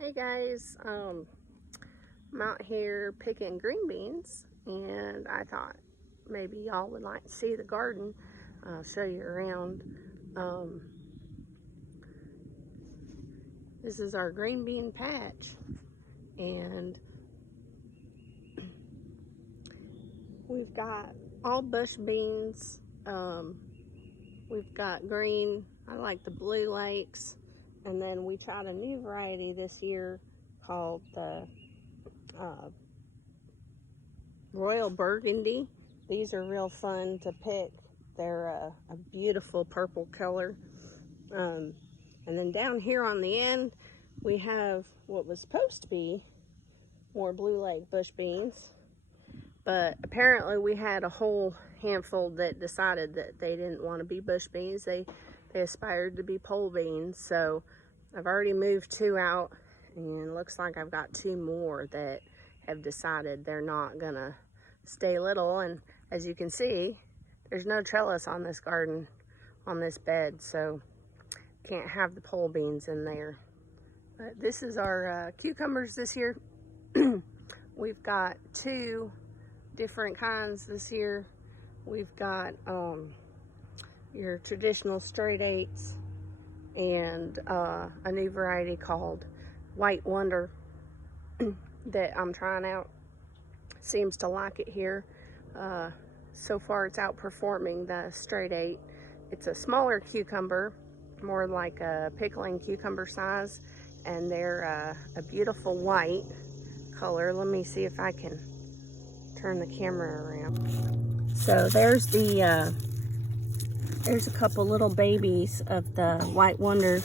Hey guys, I'm out here picking green beans, and I thought maybe y'all would like to see the garden. I'll show you around. Um, this is our green bean patch, and we've got all bush beans. We've got green. I like the Blue Lakes, and then we tried a new variety this year called the uh, Royal Burgundy. These are real fun to pick. They're a beautiful purple color. And then down here on the end, we have what was supposed to be more Blue Lake bush beans. But apparently we had a whole handful that decided that they didn't want to be bush beans. They aspired to be pole beans. So I've already moved 2 out, and it looks like I've got 2 more that have decided they're not gonna stay little. And as you can see, there's no trellis on this garden, on this bed, so can't have the pole beans in there. But this is our cucumbers this year. We've got 2 different kinds this year. We've got your traditional straight 8s and a new variety called White Wonder that I'm trying out. Seems to like it here. So far it's outperforming the straight 8. It's a smaller cucumber, more like a pickling cucumber size, and they're a beautiful white color. Let me see if I can turn the camera around. So there's a couple little babies of the White Wonder,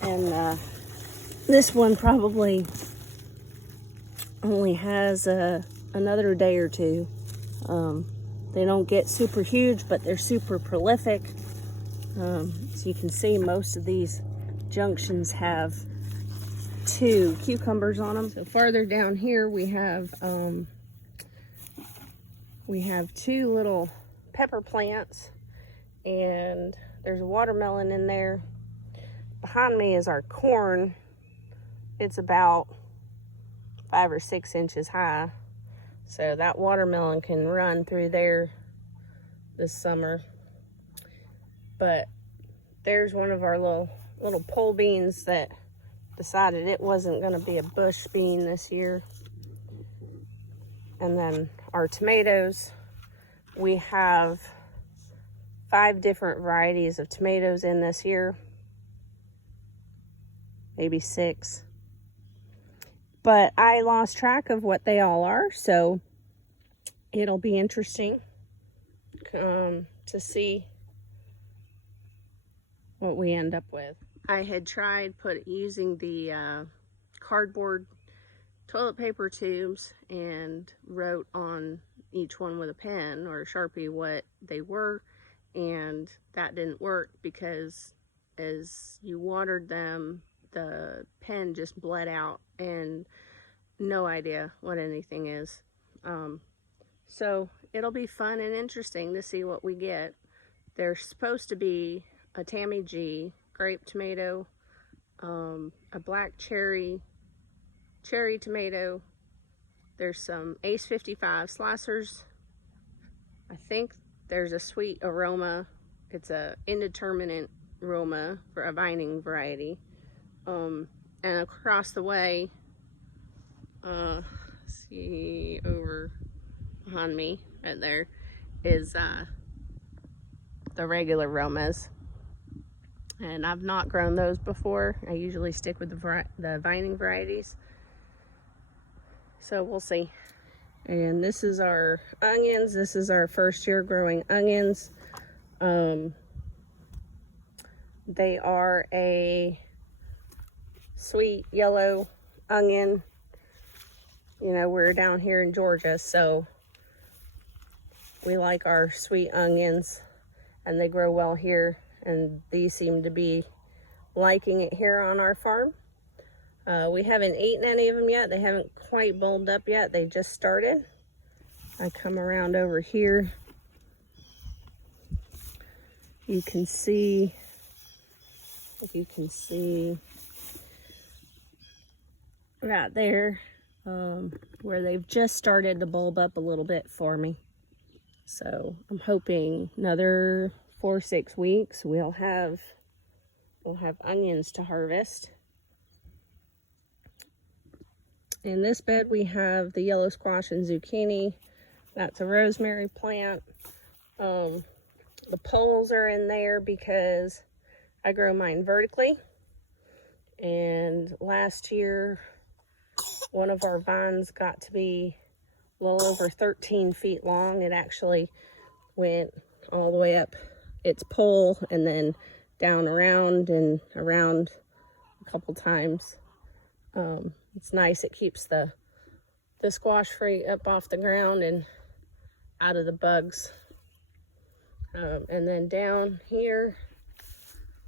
and this one probably only has another day or 2. They don't get super huge, but they're super prolific. So you can see most of these junctions have 2 cucumbers on them. So farther down here we have 2 little pepper plants, and there's a watermelon in there. Behind me is our corn. It's about 5 or 6 inches high. So that watermelon can run through there this summer. But there's one of our little pole beans that decided it wasn't going to be a bush bean this year. And then our tomatoes, we have 5 different varieties of tomatoes in this year. Maybe 6. But I lost track of what they all are, so it'll be interesting to see what we end up with. I had tried using the cardboard toilet paper tubes and wrote on each one with a pen or a Sharpie what they were, and that didn't work because as you watered them, the pen just bled out, and no idea what anything is. So it'll be fun and interesting to see what we get. There's supposed to be a Tammy G grape tomato, a black cherry tomato. There's some Ace 55 slicers. I think there's a sweet aroma. It's a indeterminate aroma for a vining variety. And across the way, see over behind me right there is the regular Romas, and I've not grown those before. I usually stick with the vining varieties, so we'll see. And this is our onions. This is our first year growing onions. They are a sweet yellow onion. You know, we're down here in Georgia, so we like our sweet onions, and they grow well here, and these seem to be liking it here on our farm. We haven't eaten any of them yet. They haven't quite bulbed up yet. They just started. I come around over here. You can see right there, where they've just started to bulb up a little bit for me. So I'm hoping another 4 or 6 weeks we'll have onions to harvest. In this bed we have the yellow squash and zucchini. That's a rosemary plant. The poles are in there because I grow mine vertically. And last year, one of our vines got to be a little over 13 feet long. It actually went all the way up its pole and then down around and around a couple times. It's nice. It keeps the squash free up off the ground and out of the bugs. And then down here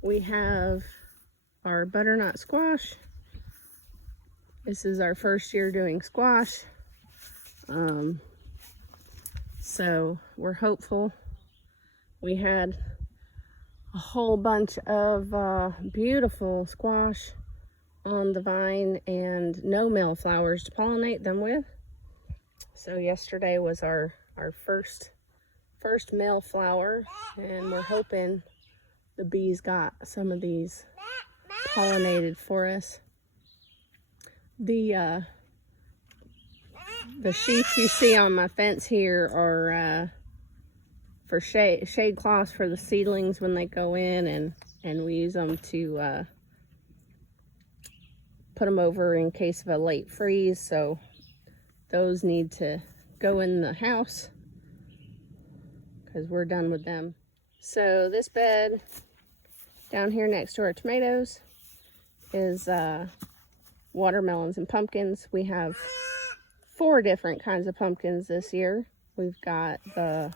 we have our butternut squash. This is our first year doing squash. So we're hopeful. We had a whole bunch of beautiful squash on the vine and no male flowers to pollinate them with. So yesterday was our first male flower, and we're hoping the bees got some of these pollinated for us. The sheets you see on my fence here are for shade cloths for the seedlings when they go in, and we use them to put them over in case of a late freeze. So those need to go in the house because we're done with them. So this bed down here next to our tomatoes is watermelons and pumpkins. We have 4 different kinds of pumpkins this year. We've got the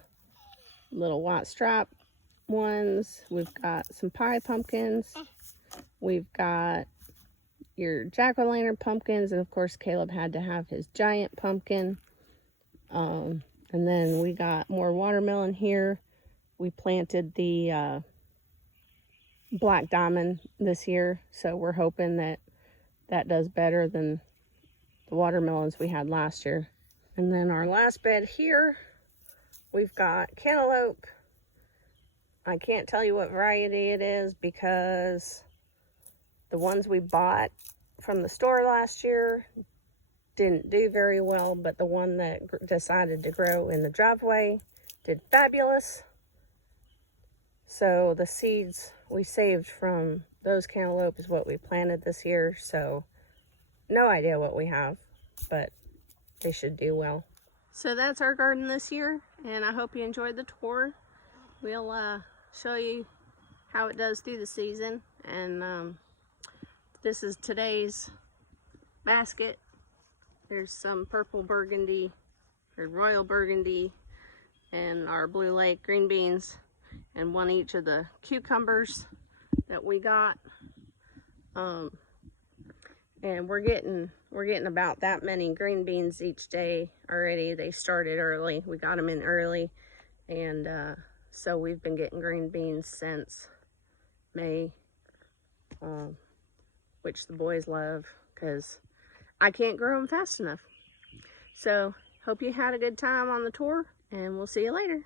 little white stripe ones. We've got some pie pumpkins. We've got your jack-o'-lantern pumpkins, and of course Caleb had to have his giant pumpkin. And then we got more watermelon here. We planted the black diamond this year, so we're hoping that does better than the watermelons we had last year. And then our last bed here, we've got cantaloupe. I can't tell you what variety it is because the ones we bought from the store last year didn't do very well, but the one that decided to grow in the driveway did fabulous. So the seeds we saved from those cantaloupe is what we planted this year. So no idea what we have, but they should do well. So that's our garden this year, and I hope you enjoyed the tour. We'll show you how it does through the season. And this is today's basket. There's some purple burgundy, or royal burgundy, and our Blue Lake green beans, and one each of the cucumbers that we got. And we're getting about that many green beans each day already. They started early. We got them in early, and so we've been getting green beans since May, which the boys love because I can't grow them fast enough. So hope you had a good time on the tour, and we'll see you later.